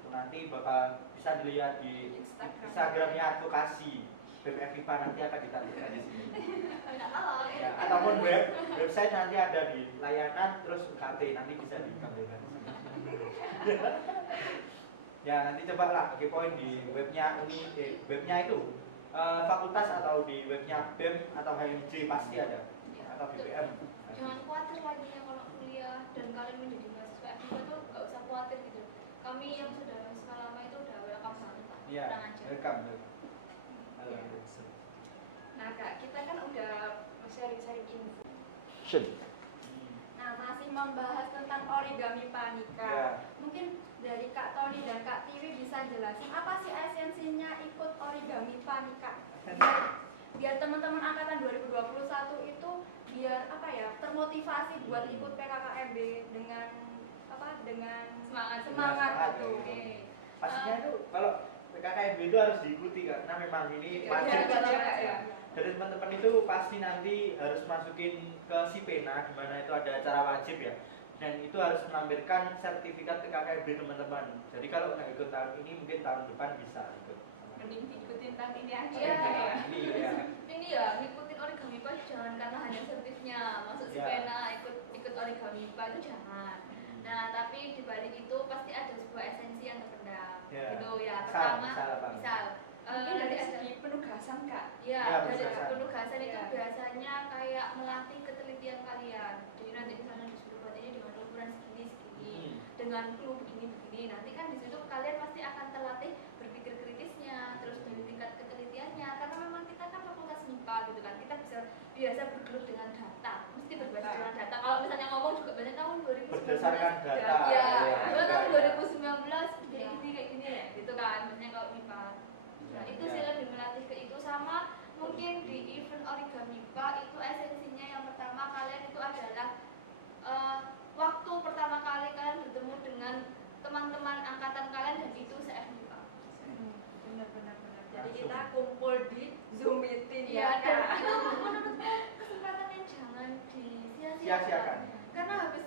Itu nanti bakal bisa dilihat di Instagramnya advokasi. BMFIPA nanti akan ditampilkan di sini. Enggak halal. Ya, ataupun website nanti ada di layanan terus UKT nanti bisa ditampilkan di sini. Ya nanti coba lah kepoin di webnya webnya itu fakultas atau di webnya BEM atau HMJ pasti ada atau BPM. Jangan khawatir lagi ya kalau kuliah dan kalian menjadi mahasiswa FIPA itu nggak usah khawatir gitu. Kami yang sudah mahasiswa lama itu udah welcome banget Pak. Iya, Tenang aja. welcome. Iya. Nah, Kak, kita kan udah sharing-sharing info. Nah, masih membahas tentang origami panika. Ya. Mungkin dari Kak Tony dan Kak Tiwi bisa jelasin apa sih esensinya ikut origami panika? Biar teman-teman angkatan 2021 itu biar apa ya, termotivasi buat ikut PKKMB dengan dengan semangat gitu. Oke. Pastinya itu kalau PKKMB itu harus diikuti karena memang ini wajib. Dari teman-teman itu pasti nanti harus masukin ke Sipena di mana itu ada acara wajib ya. Dan itu harus menampilkan sertifikat PKKMB teman-teman. Jadi kalau nggak ikut tahun ini mungkin tahun depan bisa ikut. Mending diikutin tahun ini aja. Iya. Ini ya. Ini ya ngikutin origami pak jangan karena hanya sertifnya masuk Ya. Sipena ikut origami pak itu jangan. Nah tapi di balik itu pasti ada sebuah esensi yang terpendam. Ya. Gitu ya. Misal, Pertama, misal Mungkin dari nanti ada segi penugasan Kak. ya, Ya, dari penugasan. penugasan itu Ya. biasanya kayak melatih ketelitian kalian. Jadi nanti misalnya disuruh buat ini dengan ukuran segini, dengan clue begini. Nanti kan di situ kalian pasti akan terlatih berpikir kritisnya, terus dari tingkat ketelitiannya. Karena memang kita kan fakultas MIPA gitu kan, kita biasa bergelut dengan data, mesti berbasis dengan data. Kalau misalnya ngomong juga banyak tahun 2019. Berdasarkan data. Ya, Ya, tahun ya. 2019 kayak gini ya, gitu kan. Biasanya kalau MIPA. Nah, itu sih lebih melatih ke itu sama mungkin di event origami pak itu esensinya yang pertama kalian itu adalah waktu pertama kali kalian bertemu dengan teman-teman angkatan kalian dan itu se-FMIPA. Benar. Jadi Langsung. kita kumpul di Zoom meeting Iya, ya dan Kak. itu menurutku kesempatan yang jangan disia-siakan. Sia-siakan. Karena habis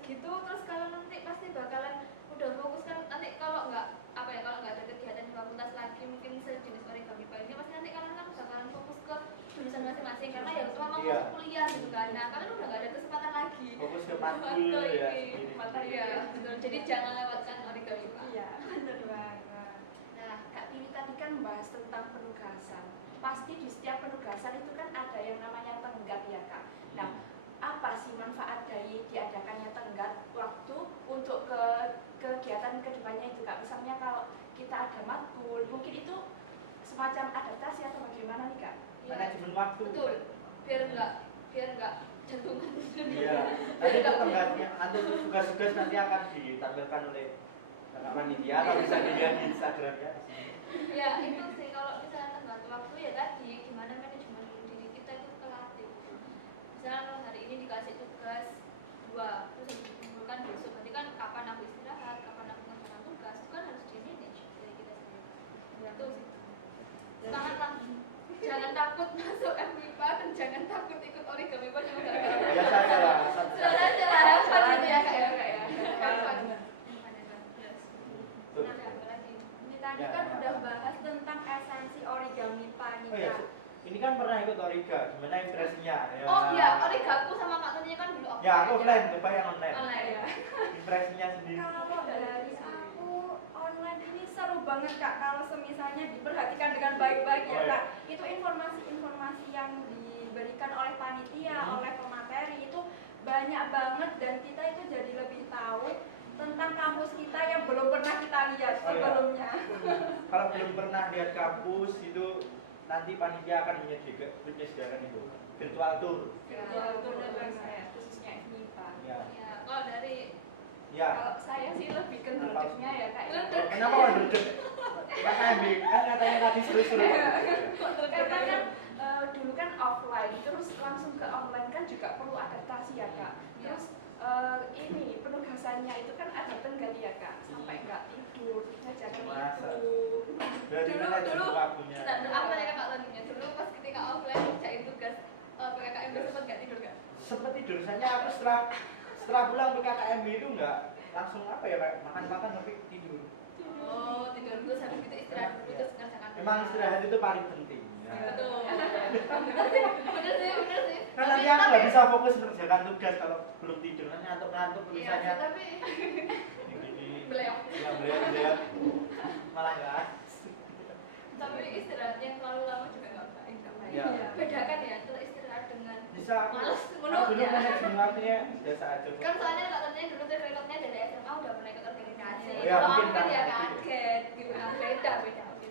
gitu terus kalian nanti pasti bakalan udah fokus kan nanti kalau nggak ada kegiatan di fakultas lagi mungkin sejenis origami pak ini pasti nanti kalian kan bakalan fokus ke jurusan masing-masing karena ya selama Iya. masuk kuliah gitu kan. Nah kalian udah nggak ada kesempatan lagi. Fokus ke matkul Matkul ya. ini. sendiri. Iya, betul. Jadi jangan lewatkan origami pak. Iya, benar banget. Nah, Kak Tiwi tadi kan membahas tentang penugasan. Pasti di setiap penugasan itu kan ada yang namanya tenggat ya Kak. Nah, apa sih manfaat dari diadakannya tenggat waktu untuk kegiatan kedepannya itu Kak? Misalnya kalau kita ada matkul, mungkin itu semacam adaptasi atau bagaimana nih Kak? Manajemen waktu. Betul. Biar nggak jantungan. Iya. Nanti itu tenggatnya, nanti tugas-tugas nanti akan ditampilkan oleh kakak panitia atau bisa dilihat di Instagramnya. Ya itu sih kalau misalnya tenggat waktu ya tadi gimana manajemen diri kita itu terlatih. Misalnya kalau hari ini dikasih tugas 2 terus harus dikumpulkan besok berarti kan kapan aku istirahat kapan aku mengerjakan tugas itu kan harus di manage dari kita sendiri. Itu sih. Semangatlah. Jangan takut masuk FMIPA dan jangan takut ikut origami pak cuma gara-gara Biasa aja lah. harapan gitu ya kak ya kak ya. Harapan. Tuh. Nah, apa lagi? Ini tadi Ya, kan ya. udah bahas tentang esensi origami panika. Oh iya, ini kan pernah ikut Origa, gimana impresinya? Ya. Oh iya, origaku sama Kak Tony kan dulu Ya, aku offline, coba yang online. Online ya. Impresinya sendiri. Kalau dari aku online ini seru banget Kak. Kalau semisalnya diperhatikan dengan baik-baik ya Oh, iya. Kak. Itu informasi-informasi yang diberikan oleh panitia, oleh pemateri itu banyak banget dan kita itu jadi lebih tahu tentang kampus kita yang belum pernah kita lihat Oh, iya. sebelumnya. Kalau belum pernah lihat kampus itu nanti panitia akan menyediakan itu virtual tour. Ya, Benar benar. saya khususnya FMIPA. Ya. Ya, kalau dari Ya. Kalau saya sih lebih ke nerdnya ya Kak. ya. Kenapa kok duduk? KKMB kan katanya tadi seru-seru. Karena kan dulu kan offline, terus langsung ke online kan juga perlu adaptasi ya Kak. Terus ini penugasannya itu kan ada tenggat ya Kak, sampai nggak tidur, ngajarin Masa? itu. Berarti manajemen waktunya. Nah, aku tanya Kak Tony dulu pas ketika offline ngerjain tugas PKKMB sempat nggak tidur nggak? Sempet tidur saja aku setelah pulang PKKMB itu enggak langsung apa ya kayak makan-makan tapi tidur. Oh, tidur terus habis itu istirahat dulu terus ngerjakan. Memang istirahat itu paling penting. Ya. Betul. Bener sih. Kan nanti aku nggak bisa fokus mengerjakan tugas kalau belum tidur, kan ngantuk-ngantuk Iya, tulisannya. tapi Gini, beliau. ya beliau malah nggak. Tapi istirahat yang terlalu lama juga nggak baik. Iya. Bedakan ya antara istirahat dengan Bisa. males Aku menurut dulu ya. manajemen waktunya biasa aja. Kan soalnya Kak Tony dulu track recordnya dari SMA udah pernah ikut organisasi. Oh, ya, Kalau mungkin aku kan ya karena itu. kaget gitu. Beda. Oke.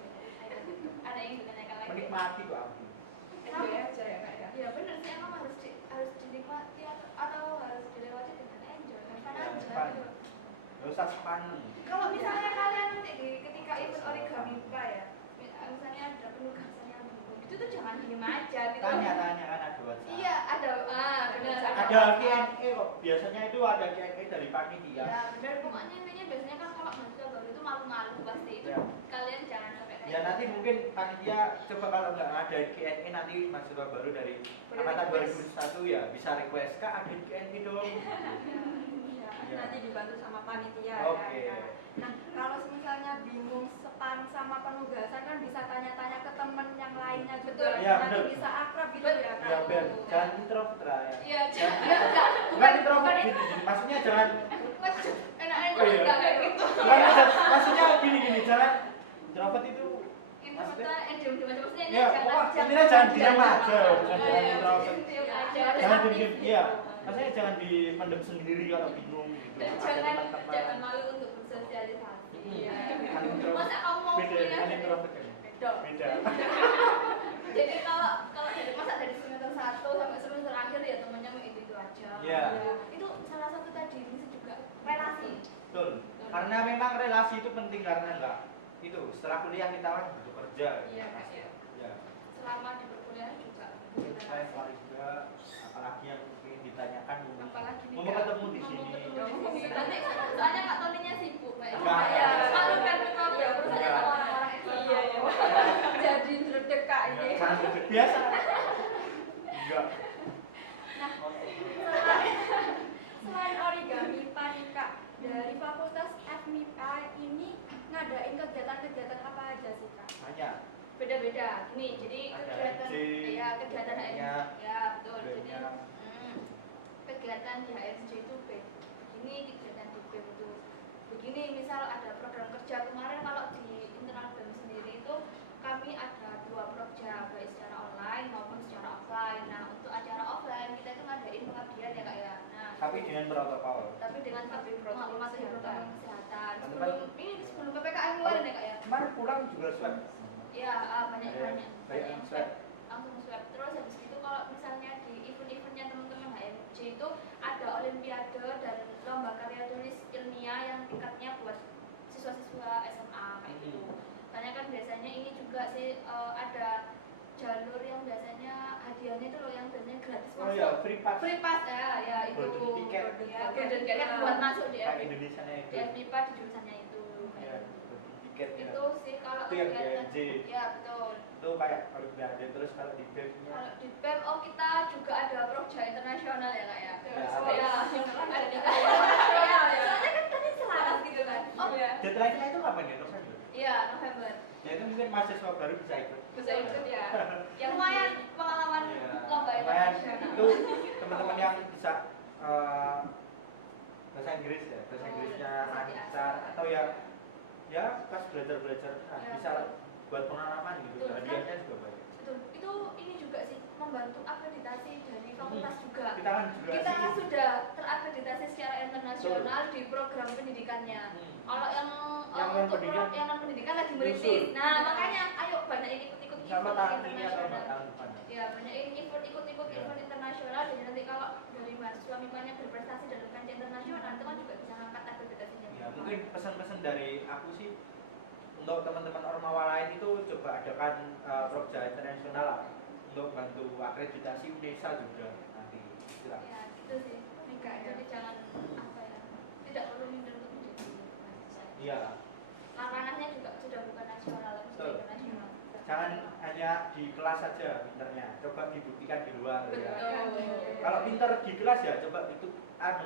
Ada yang ditanyakan lagi. Menikmati kok aku. Enjoy aja ya Kak ya. Ya benar sih emang harus dinikmati atau harus dilewati dengan enjoy. usah sepaneng. Kalau misalnya kalian nanti ketika ikut origami IPA ya, misalnya ada penugasan yang bingung, itu tuh jangan diem aja gitu. Tanya kan ada WhatsApp. Iya, benar. Ada Q&A kok. Biasanya itu ada Q&A dari panitia. Ya, benar. Pokoknya intinya biasanya kan kalau mahasiswa baru itu malu-malu pasti itu. Ya. Kalian jangan sampai kayak Ya nanti mungkin panitia coba kalau nggak ada Q&A nanti mahasiswa baru dari angkatan 2001 ya bisa request Kak ada Q&A dong. Ya, nanti dibantu sama panitia Oke. ya. Nah, kalau misalnya bingung sepan sama penugasan kan bisa tanya-tanya ke temen yang lainnya juga. Betul. Ya, Nanti bener. bisa akrab gitu ya kan. Ya Ben, jangan introvert lah ya. Iya, jangan. Bukan introvert gini, maksudnya jangan Enak-enak Oh, iya. enggak kayak gitu. maksudnya gini jangan introvert itu Introvert diam-diam aja maksudnya ya pokoknya intinya jangan diam aja, bukan jangan introvert. diam aja. Jangan diem, iya. Maksudnya jangan dipendem sendiri kalau bingung gitu. Dan Ada jangan teman-teman. malu untuk bersosialisasi. Iya. Iya. Kan introvert. Masa kamu mau Beda, kuliah kan introvert kan. beda. Beda. Jadi kalau dari semester 1 sampai semester akhir ya temennya itu aja. Iya. Itu salah satu tadi ini juga relasi. Betul. Karena memang relasi itu penting karena enggak itu setelah kuliah kita kan butuh kerja. Iya, Kak, iya. Ya. Selama di perkuliahan juga Saya keluarga apalagi yang ingin ditanyakan apalagi mau ketemu di sini. Nanti soalnya Kak Toninya sibuk Mbak. Enggak. Ya, malu kan memang ya urusannya Enggak. sama orang-orang SMA. Iya, iya. Jadi dredeg Kak ini. Enggak, jangan duduk biasa. Enggak. Nah, selain origami panika dari Fakultas FMIPA ini ngadain kegiatan-kegiatan apa aja sih Kak? Banyak. Beda-beda. Nih, jadi Ada kegiatan HRC, kegiatan HRC. banyak. Ya, betul. Jadi Banyak. kegiatan di HRC itu begini, kegiatan di BEM itu begini. Misal ada program kerja kemarin kalau di internal BEM sendiri itu kami ada 2 program baik secara online maupun secara offline. Nah, untuk acara offline kita itu ngadain pengabdian ya Kak ya. Nah, Tapi dengan protokol. tapi dengan Mematuhi protokol mematuhi protokol kesehatan. kesehatan. Teman-teman. Sebelum PPKM kemarin ya Kak ya. Kemarin pulang juga swab. Ya, banyak Banyak yang swab. langsung swab. Terus habis itu kalau misalnya di event-eventnya teman-teman HMJ itu ada olimpiade dan lomba karya tulis ilmiah yang tingkatnya buat siswa-siswa SMA kayak gitu. Soalnya kan biasanya ini juga sih ada jalur yang biasanya hadiahnya itu loh yang biasanya gratis Oh masuk. ya, free pass. Free pass ya itu. Golden ticket. Ya, golden ticket buat masuk di Kayak Indonesia-nya itu. FMIPA di jurusannya itu. Ya, golden ticket ya. Itu sih kalau Itu yang di kegiatan- ANJ. ya betul. Itu kayak kalau udah ada terus kalau di BEM-nya Kalau di BEM kita juga ada proja internasional ya Kak ya. Ya, Oh apa? ya, ada di soalnya kan tadi selaras gitu kan. Oh deadline-nya itu kapan ya? November. iya November. Ya itu mungkin mahasiswa baru bisa ikut. Bisa ikut ya. Yang lumayan pengalaman Ya, lomba lumayan. internasional. Itu teman-teman yang bisa bahasa Inggris ya, bahasa Inggrisnya bisa lancar diasah. atau ya pas belajar nah, Ya, bisa betul. buat pengalaman gitu. Betul. Hadiahnya juga banyak. Betul. Itu ini juga sih membantu akreditasi dari fakultas juga. Kita kan juga Kita sih. sudah terakreditasi secara internasional di program pendidikannya. Kalau yang untuk pendidikan yang non pendidikan lagi merintis. nyusul. Nah, makanya ayo banyak ikut-ikut sama event tahun ini atau internasional. tahun depan. Ya, banyak ikut Ya. event internasional dan nanti kalau dari mahasiswa MIPA-nya berprestasi dalam kancah internasional, itu kan juga bisa ngangkat akreditasinya. Ya, mungkin pesan-pesan dari aku sih untuk teman-teman Ormawa lain itu coba adakan proja internasional lah untuk bantu akreditasi UNESA juga nanti. Silakan. Ya, gitu sih. Mika, jadi jangan apa ya, tidak perlu minder untuk menjadi mahasiswa. Iya. Ranahnya juga sudah bukan nasional, tapi sudah Betul. internasional. Jangan hanya di kelas saja pinternya, coba dibuktikan di luar ya. Betul. Kalau pinter di kelas ya coba itu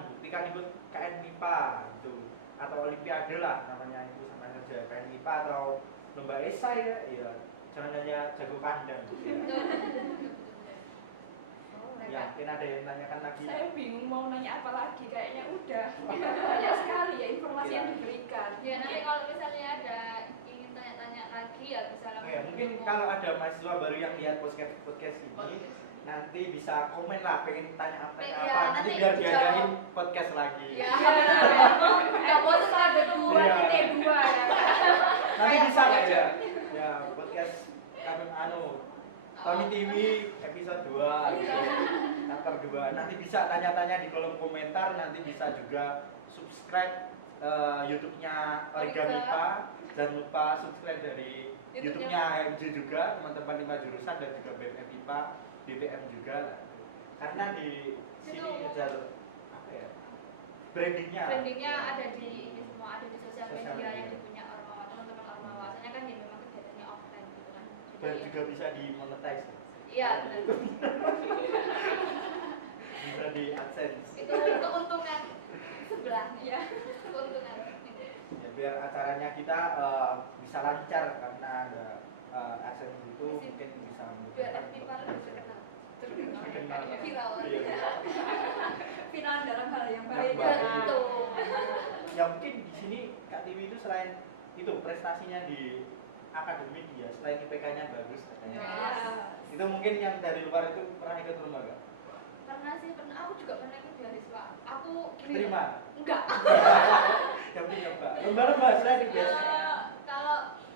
buktikan ikut KN MIPA gitu atau olimpiade lah namanya itu sama saja KN MIPA atau lomba esai ya jangan hanya jago kandang ya. Ya, mungkin ada yang tanyakan lagi. Saya bingung mau nanya apa lagi, kayaknya udah banyak sekali ya informasi yang diberikan. Ya, nanti kalau misalnya ada ingin tanya-tanya lagi ya bisa Oh langsung. ya, mungkin kalau ada mahasiswa baru yang lihat podcast ini nanti bisa komen lah pengen tanya apa Ya, nanti nanti biar dijawab. diadain podcast lagi. Ya. Nggak bosan ada dua Iya. titik dua ya. Nanti bisa ya. Ya, podcast kami Tony TV episode 2 gitu. Chapter 2. Nanti bisa tanya-tanya di kolom komentar, nanti bisa juga subscribe YouTube-nya Origami Pak. Jangan lupa subscribe dari YouTube-nya HMJ juga, teman-teman 5 jurusan dan juga BM IPA, BPM juga. Karena di sini jalur apa ya? Brandingnya ada di ini semua, ada di sosial media yang dipunya Ormawa, teman-teman Ormawa. Soalnya kan ya memang kegiatannya offline gitu kan. Dan juga bisa dimonetize. Iya, benar. Bisa di AdSense. Itu keuntungan sebelah ya. Keuntungan. Ya, biar acaranya kita bisa lancar karena ada AdSense itu mungkin bisa Biar FPIPA lebih terkenal. terkenal. Viral. Iya. Final dalam hal yang Yang baik. baik. Betul. Ya mungkin di sini Kak Tiwi itu selain itu prestasinya di akademik ya, selain IPK-nya bagus katanya. Ya. Itu mungkin yang dari luar itu pernah ikut lomba gak? Pernah sih, pernah. Aku juga pernah ikut beasiswa. Aku gini. Terima. Enggak. Yang penting nyoba. Lomba-lomba selain itu biasa.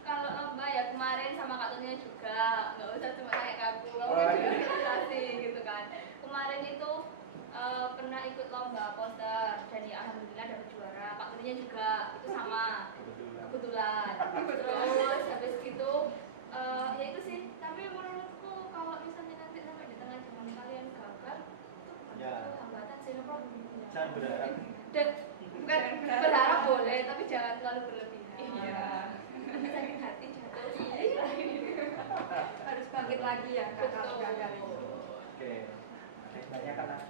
Kalau lomba ya kemarin sama Kak Tunya juga, nggak usah cuma kayak aku, Oh, lomba iya. juga prestasi gitu kan. Kemarin itu pernah ikut lomba poster dan ya alhamdulillah dapat juara. Kak Tunya juga itu sama kebetulan. Terus habis gitu ya itu sih. Tapi menurutku kalau misalnya nanti sampai di tengah jalan kalian gagal, itu bukan Ya. suatu hambatan sih, no problem. Jangan berharap. Dan bukan berharap boleh, tapi jangan terlalu berlebihan. Iya. Sakit hati jatuh. Harus bangkit lagi ya Kak kalau gagal itu. Oke. Ada yang tanyakan lagi?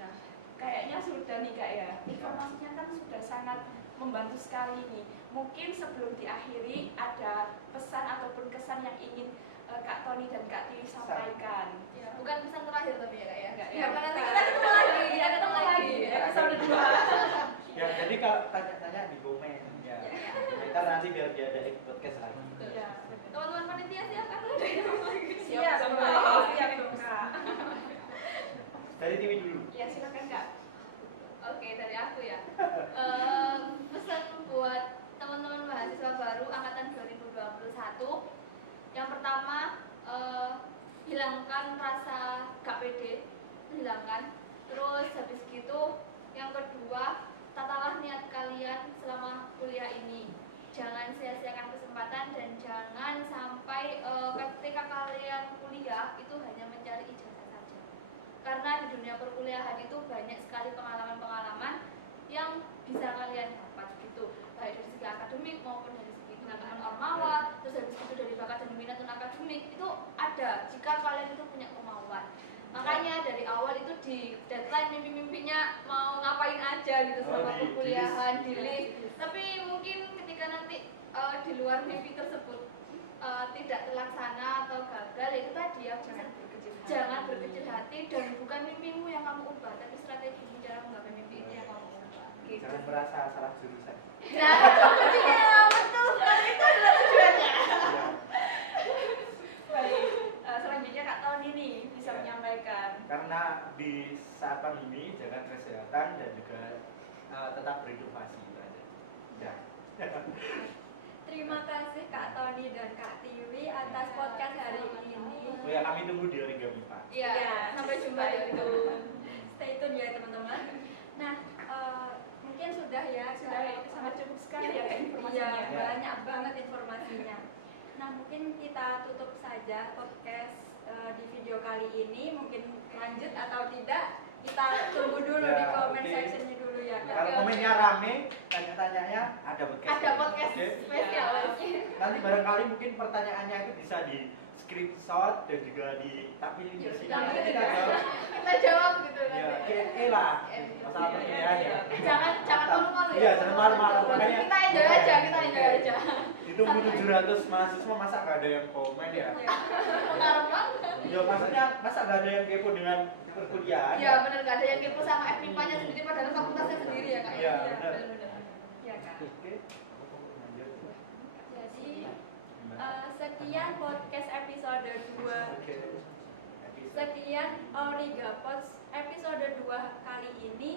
Nah, kayaknya sudah nih Kak ya. Informasinya kan sudah sangat membantu sekali nih. Mungkin sebelum diakhiri ada pesan ataupun kesan yang ingin Kak Tony dan Kak Tiwi sampaikan. Ya, bukan pesan terakhir tapi ya kak ya. Enggak, Ya, ya. karena nanti kita ketemu lagi, ya ketemu lagi. Episode 2. Ya, jadi kalau tanya-tanya di komen ya. Kita nanti biar dia ada podcast lagi. Ya. Teman-teman panitia siapkan ada yang lagi. Siap, siap dong Kak. Dari TV dulu. Ya silakan Kak. Oke, dari aku ya. Pesan buat teman-teman mahasiswa baru angkatan 2021. Yang pertama, hilangkan rasa gak pede, hilangkan. Terus habis gitu, yang kedua, tatalah niat kalian selama kuliah ini. Jangan sia-siakan kesempatan dan jangan sampai ketika kalian kuliah itu hanya mencari ijazah saja. Karena di dunia perkuliahan itu banyak sekali pengalaman-pengalaman yang bisa kalian dapat gitu, baik dari segi akademik maupun dari segi pendampingan ormawa, terus habis itu dari bakat dan minat non akademik itu ada jika kalian itu punya kemauan. Makanya dari awal itu di deadline mimpi-mimpinya mau ngapain aja gitu selama perkuliahan, di list. Tapi mungkin ketika nanti di luar mimpi tersebut tidak terlaksana atau gagal, itu tadi ya jangan berkecil hati dan bukan mimpimu yang kamu ubah, tapi strategi cara menggapai mimpi itu yang kamu ubah. Gitu. Jangan merasa salah jurusan. Nah, itu kuncinya, betul sekali, itu adalah tujuannya. Ya. Baik. Selanjutnya Kak Tony nih bisa Ya. menyampaikan. Karena di saat pandemi jaga kesehatan dan juga tetap berinovasi itu aja. Ya. Terima kasih Kak Tony dan Kak Tiwi atas podcast hari ini. Oh ya, kami tunggu di Origami Pak. Iya, Ya, sampai jumpa stay di tune. Stay tune ya teman-teman. Nah, mungkin sudah ya. Sudah sangat cukup sekali ya Kak Iya, informasinya. Ya. banyak banget informasinya. Nah, mungkin kita tutup saja podcast di video kali ini. Mungkin lanjut atau tidak, kita tunggu dulu Ya, di comment oke. sectionnya dulu ya Kak. Kalau komennya rame, tanya-tanyanya ada podcast. Ada podcast Oke. spesial. Nanti barangkali mungkin pertanyaannya itu bisa di screenshot dan juga ditampilin di sini. Tampilin Kita ya. jawab. Kita jawab gitu Ya, nanti. Q&A lah. Masalah pertanyaannya. Jangan malu-malu ya. Iya, jangan malu-malu. Makanya Kita enjoy aja, kita enjoy aja. ditunggu 700 mahasiswa masa gak ada yang komen ya? Mengarep banget. Ya maksudnya masa gak ada yang kepo dengan perkuliahan? Iya benar, gak ada yang kepo sama FMIPA-nya sendiri padahal fakultasnya sendiri ya kak. Iya, benar. benar. Ya Kak. Oke. Lanjut. Jadi Gimana? sekian podcast episode 2. Oke. Sekian Origapods episode 2 kali ini.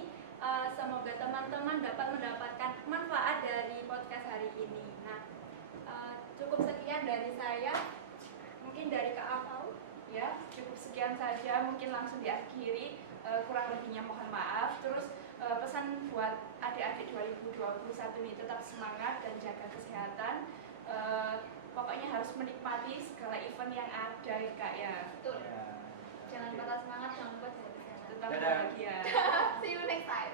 Semoga teman-teman dapat mendapatkan manfaat dari podcast hari ini. Nah, cukup sekian dari saya. Mungkin dari Kak Afau. Ya, cukup sekian saja. Mungkin langsung diakhiri. Kurang lebihnya mohon maaf. Terus pesan buat adik adik-adik 2021 ini tetap semangat dan jaga kesehatan. Pokoknya harus menikmati segala event yang ada ya Kak ya. Betul. Ya. Jangan patah semangat, jangan lupa jaga kesehatan. Tetap Dadah. bahagia. See you next time.